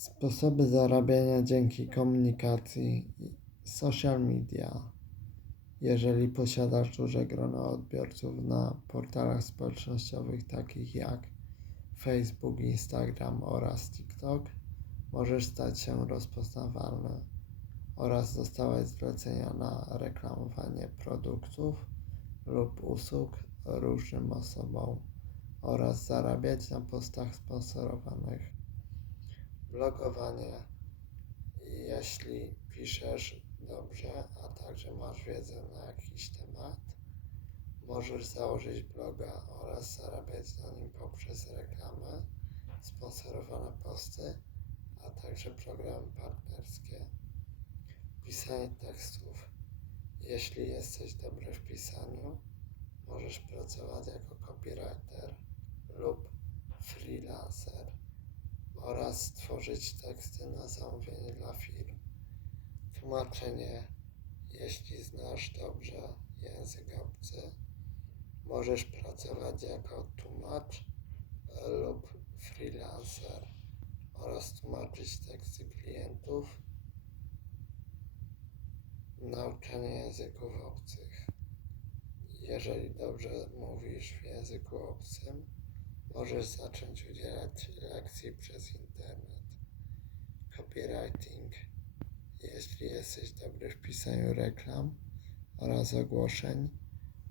Sposoby zarabiania dzięki komunikacji social media. Jeżeli posiadasz duże grono odbiorców na portalach społecznościowych takich jak Facebook, Instagram oraz TikTok, możesz stać się rozpoznawalny oraz dostawać zlecenia na reklamowanie produktów lub usług różnym osobom oraz zarabiać na postach sponsorowanych. Blogowanie. Jeśli piszesz dobrze, a także masz wiedzę na jakiś temat, możesz założyć bloga oraz zarabiać na nim poprzez reklamy, sponsorowane posty, a także programy partnerskie. Pisanie tekstów. Jeśli jesteś dobry w pisaniu, możesz pracować jako copywriter lub freelancer oraz tworzyć teksty na zamówienie dla firm. Tłumaczenie. Jeśli znasz dobrze język obcy, możesz pracować jako tłumacz lub freelancer oraz tłumaczyć teksty klientów. Nauczanie języków obcych. Jeżeli dobrze mówisz w języku obcym, możesz zacząć udzielać lekcji przez internet. Copywriting. Jeśli jesteś dobry w pisaniu reklam oraz ogłoszeń,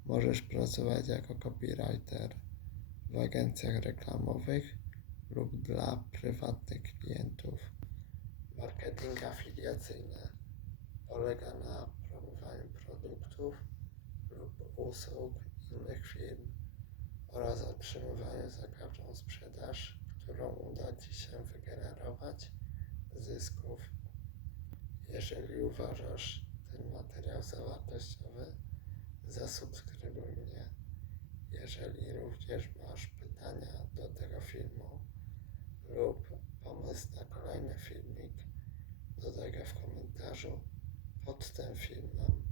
możesz pracować jako copywriter w agencjach reklamowych lub dla prywatnych klientów. Marketing afiliacyjny polega na promowaniu produktów lub usług innych firm oraz otrzymywaniu za każdą sprzedaż, którą uda Ci się wygenerować, zysków. Jeżeli uważasz ten materiał za wartościowy, zasubskrybuj mnie. Jeżeli również masz pytania do tego filmu lub pomysł na kolejny filmik, dodaj go w komentarzu pod tym filmem.